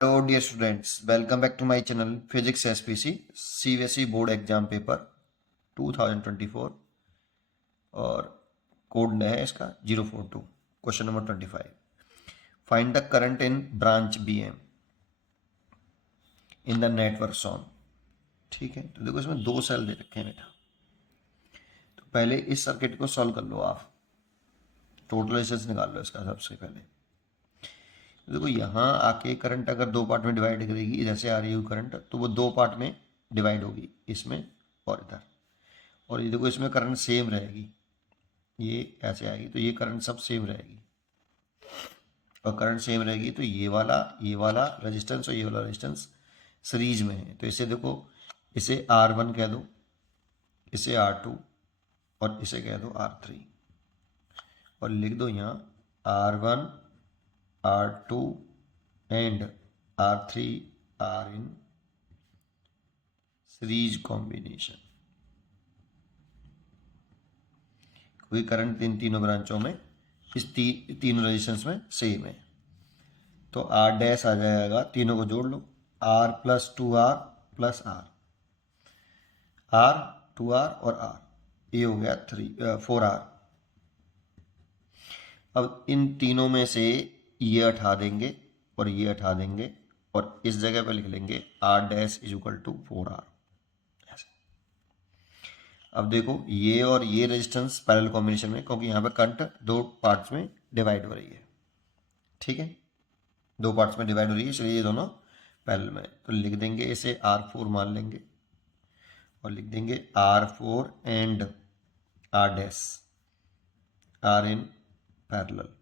Hello dear students, welcome back to my channel Physics SPC CBSE board exam paper 2024 और code है इसका 042 question number 25। Find the current in branch BM in the network shown. ठीक है, तो देखो इसमें दो सेल दे रखे हैं बेटा। तो पहले इस सर्किट को सॉल्व कर लो, आप टोटल रेजिस्टेंस निकाल लो इसका सबसे पहले। तो देखो यहाँ आके करंट अगर दो पार्ट में डिवाइड करेगी, इधर से आ रही है करंट तो वो दो पार्ट में डिवाइड होगी, इसमें और इधर। और ये देखो इसमें करंट सेम रहेगी, ये ऐसे आएगी तो ये करंट सब सेम रहेगी। और करंट सेम रहेगी तो ये वाला रेजिस्टेंस और ये वाला रेजिस्टेंस सीरीज में है। तो इसे देखो, इसे R1 कह दो, इसे R2 और इसे कह दो R3 और लिख दो यहाँ R1 R2 and R3 are in series combination. कोई करंट इन तीनों ब्रांचों में इस तीनों रेजिस्टेंस में सेम है। तो R डैश आ जाएगा, तीनों को जोड़ लो, R plus 2R plus R 2R और R, ये हो गया 4R। अब इन तीनों में से ये हटा देंगे और ये हटा देंगे और इस जगह पे लिख लेंगे R dash is equal to 4R। अब देखो ये और ये रेजिस्टेंस पैरेलल कॉम्बिनेशन में, क्योंकि यहाँ पे करंट दो पार्ट्स में डिवाइड हो रही है। ठीक है, दो पार्ट्स में डिवाइड हो रही है, इसलिए ये दोनों पैरेलल में। तो लिख देंगे इसे R4 मान लेंगे और लिख देंगे R4 and R dash are in parallel.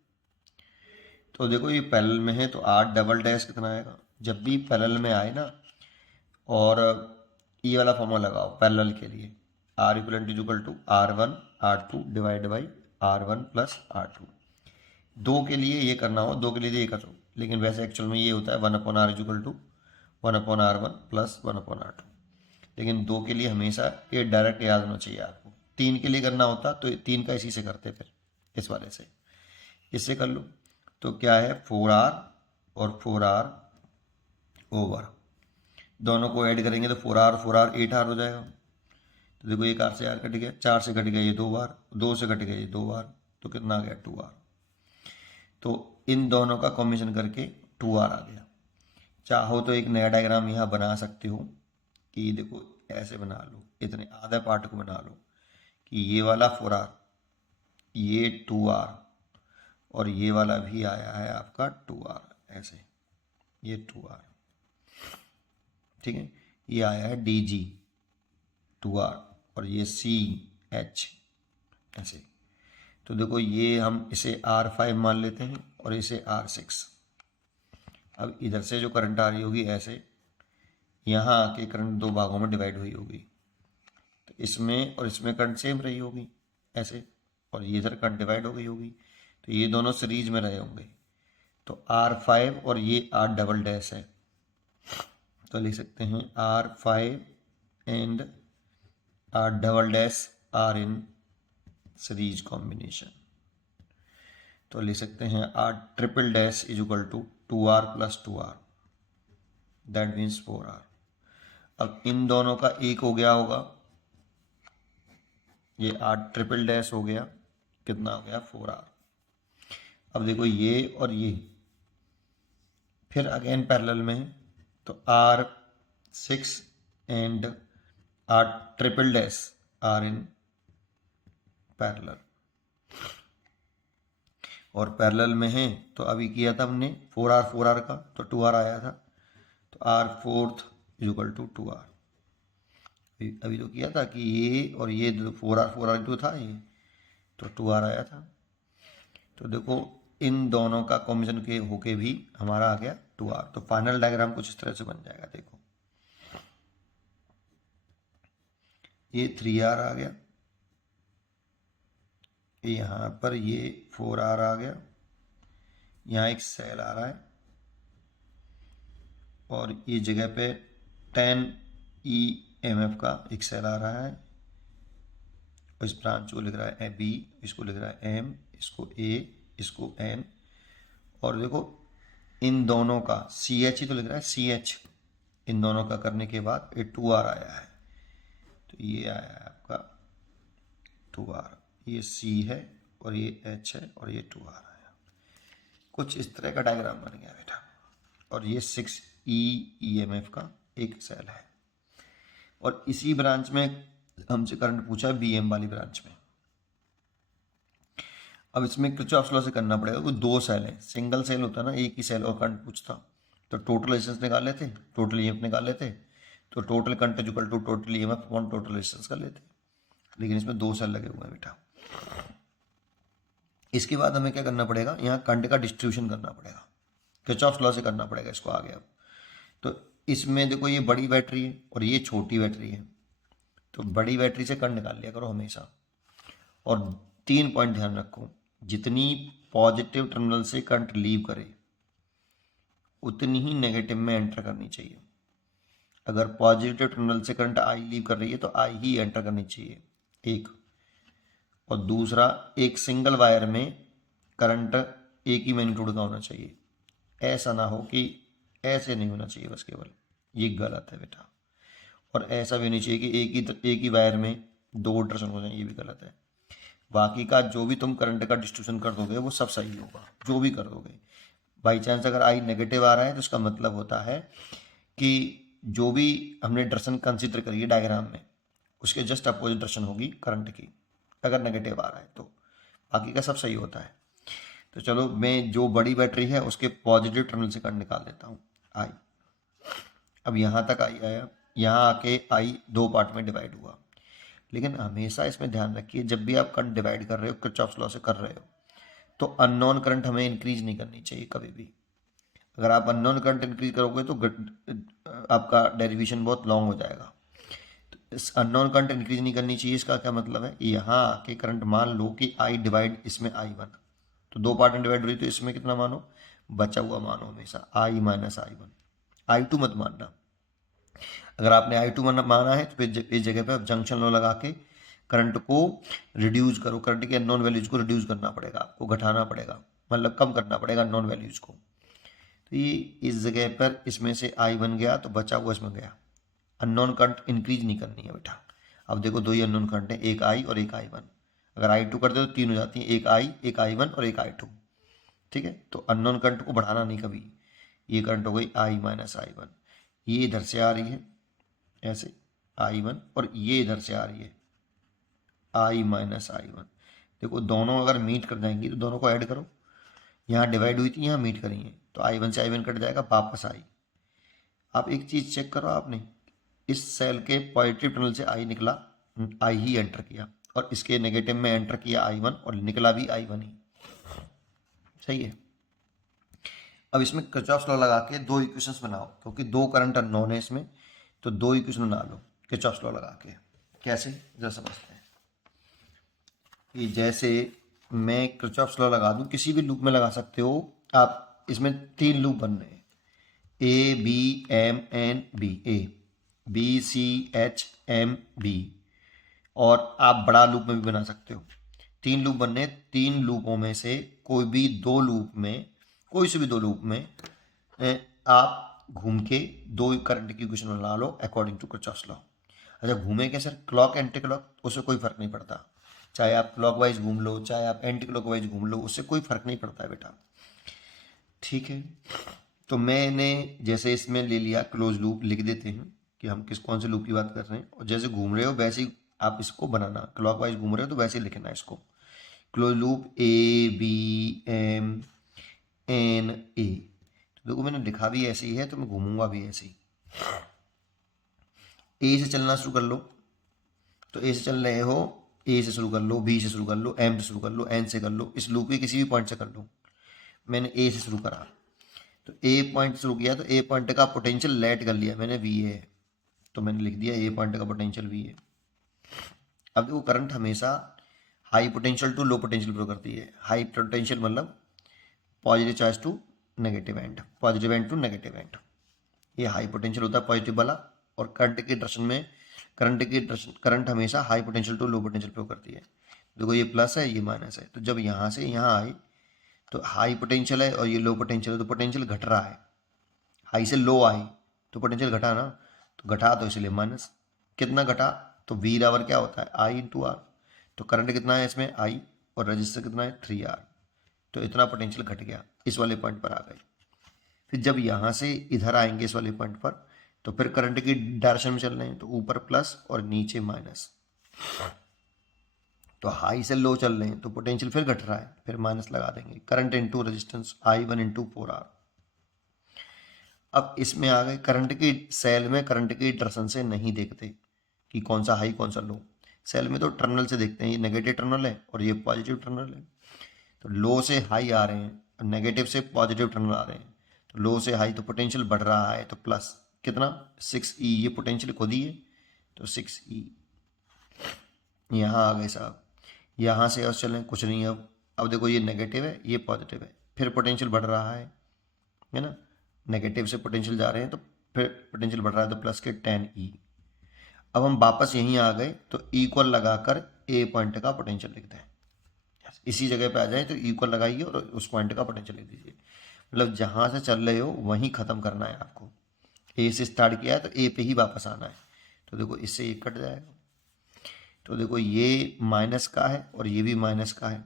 तो देखो ये पैरेलल में है तो R डबल डैश कितना आएगा, जब भी पैरेलल में आए ना, और ये वाला फॉर्मूला लगाओ पैरेलल के लिए, R equal to R1 R2 divide by R1 plus R2। दो के लिए ये करना हो, दो के लिए ये करो, लेकिन वैसे एक्चुअल में ये होता है 1/R equal to 1/R1 plus 1/R2। लेकिन दो के लिए हमेशा ये डायरेक्ट याद होना चाहिए आपको। तीन के लिए करना होता तो तीन का इसी से करते, फिर इस वाले से इससे कर लो। तो क्या है 4R और 4R ओवर, दोनों को ऐड करेंगे तो 4R 4R 8R हो जाएगा। तो देखो एक R से R कट गया, 4 से कट गया ये 2 बार, 2 से कट गया ये 2 बार, तो कितना आ गया 2R। तो इन दोनों का कॉम्बिनेशन करके 2R आ गया। चाहो तो एक नया डायग्राम यहाँ बना सकते हो कि देखो ऐसे बना लो, इतने आधा पार्ट को बना लो कि ये वाला 4R, ये 2R और ये वाला भी आया है आपका 2R, ऐसे ये 2R। ठीक है, ये आया है DG 2R और ये CH ऐसे। तो देखो ये हम इसे R5 मान लेते हैं और इसे R6। अब इधर से जो करंट आ रही होगी ऐसे, यहाँ आके करंट दो भागों में डिवाइड हुई होगी, तो इसमें और इसमें करंट सेम रही होगी ऐसे, और ये इधर करंट डिवाइड हो गई होगी, तो ये दोनों सीरीज में रहे होंगे। तो R5 और ये R डबल डैश है, तो लिख सकते हैं R5 and R double dash are in series combination. तो लिख सकते हैं R triple dash is equal to 2R plus 2R, that means 4R। अब इन दोनों का एक हो गया होगा, ये R ट्रिपल डैश हो गया, कितना हो गया 4R। अब देखो ये और ये फिर अगेन पैरेलल में है, तो R6 and R triple dash are in parallel, और पैरेलल में है तो अभी किया था हमने 4R का तो 2R आया था, तो R fourth is equal to 2R। अभी तो किया था कि ये और ये 4R जो था ये, तो 2R आया था। तो देखो इन दोनों का कॉम्बिनेशन के होके भी हमारा आ गया 2R। तो फाइनल डायग्राम कुछ इस तरह से बन जाएगा। देखो ये 3R आ गया, यहाँ पर ये 4R आ गया, यहाँ एक सेल आ रहा है और ये जगह पे 10 EMF का एक सेल आ रहा है, और इस ब्रांच को लिख रहा है B, इसको लिख रहा है M, इसको A, इसको N। और देखो इन दोनों का सी एच ही तो लिख रहा है, सी एच, इन दोनों का करने के बाद ये 2R आया है, तो ये आया है आपका 2R, ये C है और ये H है और ये 2R आया। कुछ इस तरह का डायग्राम बन गया बेटा। और ये 6E EMF का एक सेल है। और इसी ब्रांच में हमसे करंट पूछा है, BM वाली ब्रांच में। अब इसमें किरचॉफ लॉ से करना पड़ेगा, कोई दो सेल है, सिंगल सेल होता ना, एक ही सेल और करंट पूछता तो टोटल रेजिस्टेंस निकाल लेते, टोटल ईएमएफ निकाल लेते, तो total current is equal to total EMF upon total resistance कर लेते। लेकिन इसमें दो सेल लगे हुए हैं बेटा। इसके बाद हमें क्या करना पड़ेगा, यहाँ करंट का डिस्ट्रीब्यूशन करना पड़ेगा, किरचॉफ लॉ से करना पड़ेगा इसको आगे। अब तो इसमें देखो ये बड़ी बैटरी है और ये छोटी बैटरी है, तो बड़ी बैटरी से करंट निकाल लिया करो हमेशा। और 3 पॉइंट ध्यान रखो, जितनी पॉजिटिव टर्मिनल से करंट लीव करे उतनी ही नेगेटिव में एंटर करनी चाहिए। अगर पॉजिटिव टर्मिनल से करंट आई लीव कर रही है तो आई ही एंटर करनी चाहिए, एक। और दूसरा, एक सिंगल वायर में करंट एक ही मैग्नीट्यूड का होना चाहिए, ऐसा ना हो कि ऐसे नहीं होना चाहिए बस केवल, ये गलत है बेटा। और ऐसा भी नहीं चाहिए कि एक ही वायर में दो इंटरसेक्शन हो जाए, ये भी गलत है। बाकी का जो भी तुम करंट का डिस्ट्रीब्यूशन कर दोगे वो सब सही होगा, जो भी कर दोगे। बाई चांस अगर आई नेगेटिव आ रहा है तो इसका मतलब होता है कि जो भी हमने डायरेक्शन कंसीडर करी है डायग्राम में उसके जस्ट अपोजिट डायरेक्शन होगी करंट की, अगर नेगेटिव आ रहा है तो। बाकी का सब सही होता है। तो चलो, मैं जो बड़ी बैटरी है उसके पॉजिटिव टर्मिनल से करंट निकाल देता हूँ, आई। अब यहाँ तक आई आया, यहाँ आके आई दो पार्ट में डिवाइड हुआ। लेकिन हमेशा इसमें ध्यान रखिए, जब भी आप करंट डिवाइड कर रहे हो, किरचॉफ लॉ से कर रहे हो, तो अननोन करंट हमें इंक्रीज नहीं करनी चाहिए कभी भी। अगर आप अननोन करंट इंक्रीज करोगे तो आपका डेरिवेशन बहुत लॉन्ग हो जाएगा। तो इस अननोन करंट इंक्रीज नहीं करनी चाहिए, इसका क्या मतलब है, यहाँ आके करंट मान लो कि आई डिवाइड इसमें I1, तो दो पार्ट में डिवाइड हो रही, तो इसमें कितना मानो, बचा हुआ मानो हमेशा I माइनस I1, I2 मत मानना। अगर आपने I2 माना है तो फिर इस जगह पे आप जंक्शन लॉ लगा के करंट को रिड्यूस करो, करंट के अननोन वैल्यूज को रिड्यूस करना पड़ेगा आपको, घटाना पड़ेगा, मतलब कम करना पड़ेगा अननोन वैल्यूज को। तो ये इस जगह पर इसमें से I बन गया तो बचा हुआ इसमें गया। अननोन करंट इंक्रीज नहीं करनी है बेटा। अब देखो दो ही अननोन करंट है, एक I और एक I1। अगर I2 कर दे तो तीन हो जाती हैं, एक I, एक I1 और एक I2। ठीक है, तो अननोन करंट को बढ़ाना नहीं कभी। ये करंट हो गई I माइनस I1, ये इधर से आ रही है ऐसे I1, और ये इधर से आ रही है I माइनस I1। देखो दोनों अगर मीट कर जाएंगी तो दोनों को ऐड करो, यहाँ डिवाइड हुई थी, यहाँ मीट करी है, तो I1 से I1 कट जाएगा, वापस आई। आप एक चीज़ चेक करो, आपने इस सेल के पॉजिटिव टर्मिनल से I निकला, I ही एंटर किया, और इसके नेगेटिव में एंटर किया I1 और निकला भी I1 ही। सही है। अब इसमें किरचॉफ लॉ लगा के दो इक्वेशंस बनाओ, क्योंकि दो करंट अननोन है इसमें, तो दो इक्वेशन बना लो किरचॉफ लॉ लगा के। कैसे, जरा समझते हैं। कि जैसे मैं किरचॉफ लॉ लगा दूं, किसी भी लूप में लगा सकते हो आप। इसमें तीन लूप बन रहे हैं, A B M N B, A B C H M B, और आप बड़ा लूप में भी बना सकते हो। तीन लूप बनने, तीन लूपों में से कोई भी दो लूप में, कोई से भी दो लूप में आप घूम के दो करंट की इक्वेशन बना लो अकॉर्डिंग टू किरचॉफ लॉ। अच्छा, घूमे क्या सर, क्लॉक एंटी क्लॉक, उससे कोई फर्क नहीं पड़ता। चाहे आप क्लॉक वाइज घूम लो, चाहे आप एंटी क्लॉक वाइज घूम लो, उससे कोई फर्क नहीं पड़ता है बेटा। ठीक है, तो मैंने जैसे इसमें ले लिया क्लोज लूप, लिख देते हैं कि हम कौन से लूप की बात कर रहे हैं, और जैसे घूम रहे हो वैसे ही आप इसको बनाना, क्लॉक वाइज घूम रहे हो तो वैसे ही लिखना है इसको। Close loop A B M N A, तो देखो मैंने लिखा भी ऐसे ही है तो मैं घूमूंगा भी ऐसे ही। ए से चलना शुरू कर लो, तो ए से चल रहे हो, ए से शुरू कर लो, बी से शुरू कर लो, एम से शुरू कर लो, एन से कर लो, इस लूप के किसी भी पॉइंट से कर लो। मैंने ए से शुरू करा, तो ए पॉइंट शुरू किया, तो ए पॉइंट का पोटेंशियल लेट कर लिया मैंने, वी ए, तो मैंने लिख दिया ए पॉइंट का पोटेंशियल वी ए। अब देखो करंट हमेशा high potential to low potential flow करती है। हाई पोटेंशियल मतलब positive charge to negative end, positive end to negative end, ये हाई पोटेंशियल होता है पॉजिटिव वाला। और करंट के डायरेक्शन में, करंट हमेशा high potential to low potential flow करती है। देखो ये प्लस है, ये माइनस है, तो जब यहाँ से यहाँ आए तो हाई पोटेंशियल है और ये लो पोटेंशियल है, तो पोटेंशियल घट रहा है। हाई से लो आई तो पोटेंशियल घटा ना, तो घटा तो इसलिए माइनस। कितना घटा, तो वी आवर क्या होता है आई इंटू आर। तो करंट कितना है इसमें आई, और रजिस्टर कितना है 3R। तो इतना पोटेंशियल घट गया, इस वाले पॉइंट पर आ गए। फिर जब यहाँ से इधर आएंगे इस वाले पॉइंट पर, तो फिर करंट की डायरेक्शन में चल रहे हैं, तो ऊपर प्लस और नीचे माइनस। तो हाई से लो चल रहे हैं तो पोटेंशियल फिर घट रहा है, फिर माइनस लगा देंगे। Current into resistance I1 into 4R। अब इसमें आ गए करंट की सेल में, करंट की डायरेक्शन से नहीं देखते कि कौन सा हाई कौन सा लो। सेल में तो टर्मिनल से देखते हैं, ये नेगेटिव टर्मिनल है और ये पॉजिटिव टर्मिनल है। तो लो से हाई आ रहे हैं और नेगेटिव से पॉजिटिव टर्मिनल आ रहे हैं। तो लो से हाई तो पोटेंशियल बढ़ रहा है, तो प्लस कितना 6E, ये पोटेंशियल खुद ही है तो 6E। यहाँ आ गए साहब, यहाँ से और चलें कुछ नहीं। अब देखो ये नेगेटिव है ये पॉजिटिव है, फिर पोटेंशियल बढ़ रहा है ना। नेगेटिव से पोटेंशियल जा रहे हैं तो फिर पोटेंशियल बढ़ रहा है, तो प्लस के 10E। अब हम वापस यहीं आ गए तो इक्वल लगाकर ए पॉइंट का पोटेंशियल लिखते हैं। इसी जगह पे आ जाए तो इक्वल लगाइए और उस पॉइंट का पोटेंशियल लिख दीजिए। मतलब जहाँ से चल रहे हो वहीं ख़त्म करना है आपको। ए से स्टार्ट किया है तो ए पे ही वापस आना है। तो देखो इससे ये कट जाएगा, तो देखो ये माइनस का है और ये भी माइनस का है,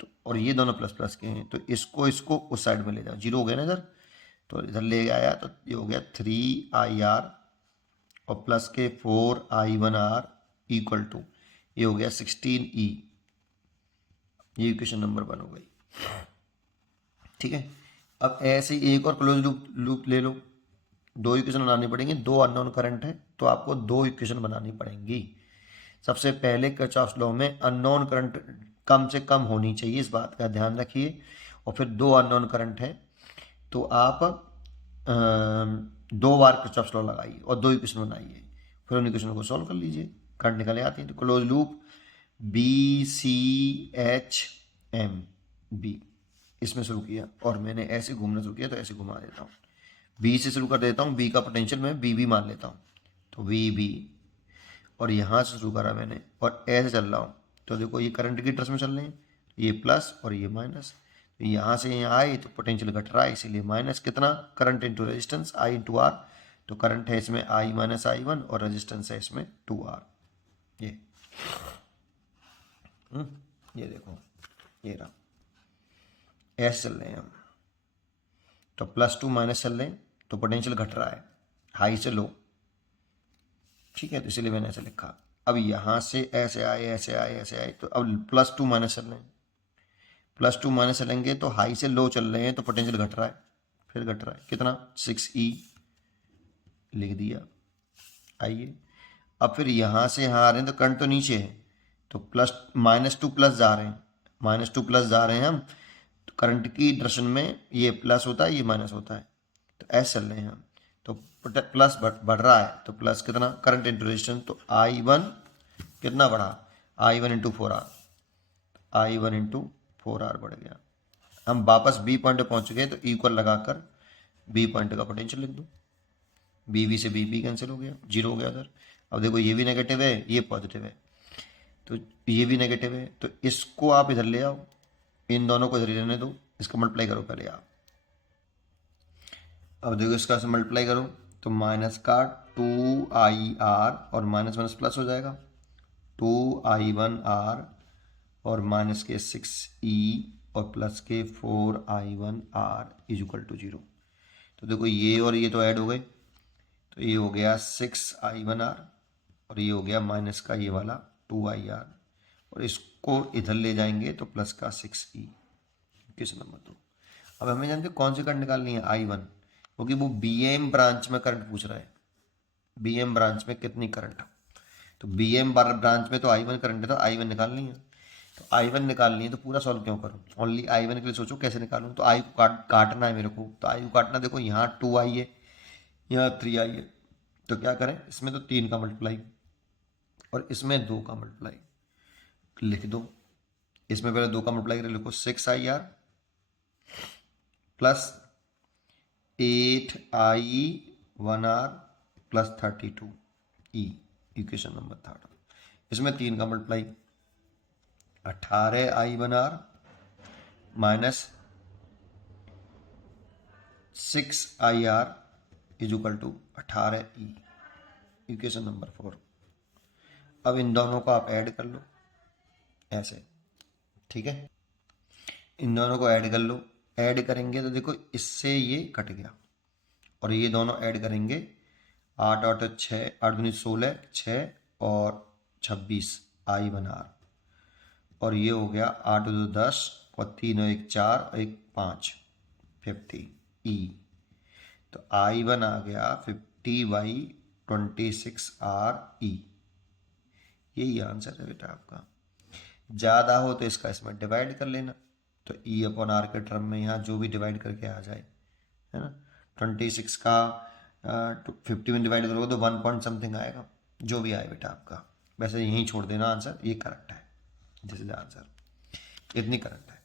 तो और ये दोनों प्लस प्लस के हैं, तो इसको इसको उस साइड में ले जाओ। जीरो हो गया ना इधर, तो इधर ले आया तो ये हो गया 3IR और प्लस के 4I1R इक्वल टू ये हो गया 16E। ये इक्वेशन नंबर 1 हो गई। ठीक है, अब ऐसे ही एक और क्लोज लूप ले लो। दो इक्वेशन बनानी पड़ेंगी, दो अननोन करंट है तो आपको दो इक्वेशन बनानी पड़ेंगी। सबसे पहले किरचॉफ लॉ में अननोन करंट कम से कम होनी चाहिए, इस बात का ध्यान रखिए। और फिर दो अननोन करंट है तो आप दो बार किरचॉफ लॉ लगाइए और दो इक्वेशन बनाइए, फिर उन इक्वेशन को सॉल्व कर लीजिए, करंट निकल आती है। तो क्लोज लूप BCHM इसमें शुरू किया और मैंने ऐसे घूमना शुरू किया, तो ऐसे घुमा देता हूँ। बी से शुरू कर देता हूँ, बी का पोटेंशियल मैं BB मान लेता हूँ, तो VB। और यहाँ से शुरू करा मैंने और ऐसे चल रहा हूँ, तो देखो ये करंट की तरफ में चल रहे हैं, ये प्लस और ये माइनस। तो यहाँ से यहाँ आए तो पोटेंशियल घट रहा है, इसीलिए माइनस कितना current into resistance I into R। तो करंट है इसमें I माइनस I1 और रेजिस्टेंस है इसमें 2R। ये ये देखो ये रहा, ऐसे चल रहे हैं हम। तो +2 माइनस चल रहे हैं तो पोटेंशियल घट रहा है हाई से लो। ठीक है, तो इसलिए मैंने ऐसे लिखा। अब यहाँ से ऐसे आए ऐसे आए ऐसे आए, तो अब +2 माइनस चल रहे हैं, +2 माइनस चलेंगे तो हाई से लो चल रहे हैं तो पोटेंशियल घट रहा है, फिर घट रहा है कितना 6E लिख दिया। आइए अब फिर यहाँ से यहाँ आ रहे हैं तो करंट तो नीचे है, तो -2 प्लस जा रहे हैं, -2 प्लस जा रहे हैं हम, तो करंट की डायरेक्शन में ये प्लस होता है ये माइनस होता है, तो ऐसे चल रहे हैं हम। तो प्लस बढ़ रहा है तो प्लस कितना करंट इंटू रेजिस्टेंस, तो I1 कितना बढ़ा I1 into 4R, I1 into 4R बढ़ गया। हम वापस B पॉइंट पर पहुँच गए तो इक्वल लगाकर B पॉइंट का पोटेंशियल लिख दो। BB से BB कैंसिल हो गया, जीरो हो गया उधर। अब देखो ये भी नेगेटिव है ये पॉजिटिव है, तो ये भी नेगेटिव है, तो इसको आप इधर ले आओ, इन दोनों को इधर ही रहने दो, इसको मल्टीप्लाई करो पहले आप। अब देखो इसका से मल्टीप्लाई करो तो माइनस का 2IR और माइनस माइनस प्लस हो जाएगा, 2I1R और माइनस के 6E और प्लस के 4I1R इज इक्वल टू 0। तो देखो ये और ये तो ऐड हो गए, तो ये हो गया 6I1R और ये हो गया माइनस का ये वाला 2IR, और इसको इधर ले जाएंगे तो प्लस का 6E। Question number 2। अब हमें जानते कौन सी करंट निकालनी है I1, क्योंकि वो BM ब्रांच में करंट पूछ रहा है, BM ब्रांच में कितनी करंट। तो BM ब्रांच में तो I1 करंट है, तो I1 निकालनी है। तो I1 निकालनी है तो पूरा सॉल्व क्यों करूँ, ओनली I1 के लिए सोचो कैसे निकालूँ। तो I को काटना है मेरे को, तो I को काटना, देखो यहाँ 2I है यहाँ 3I है, तो क्या करें इसमें तो 3 का मल्टीप्लाई और इसमें 2 का मल्टीप्लाई लिख दो। इसमें पहले 2 का मल्टीप्लाई कर लिखो 6IR plus 8I1R plus 32E, equation number 3। इसमें 3 का multiply 18I1R minus 6IR is equal to 18E, equation number 4। अब इन दोनों को आप ऐड कर लो ऐसे, ठीक है, इन दोनों को ऐड कर लो। ऐड करेंगे तो देखो इससे ये कट गया और ये दोनों ऐड करेंगे, 8 8 6, 8 दूनी 16, 6 और 26 I1R, और ये हो गया 8 2 10 और 3 और 1 4 और 1 5, 50E। तो I1 आ गया 50/26RE। यही आंसर है बेटा आपका। ज़्यादा हो तो इसका इसमें डिवाइड कर लेना, तो E/R के टर्म में यहाँ जो भी डिवाइड करके आ जाए, है ना। 26 का 50 में डिवाइड करोगे तो 1 पॉइंट समथिंग आएगा, जो भी आए बेटा आपका। वैसे यहीं छोड़ देना आंसर, ये करेक्ट है, दिस इज आंसर, इतनी करेक्ट है।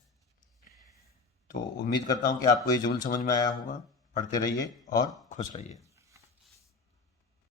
तो उम्मीद करता हूँ कि आपको ये जरूर समझ में आया होगा। पढ़ते रहिए और खुश रहिए।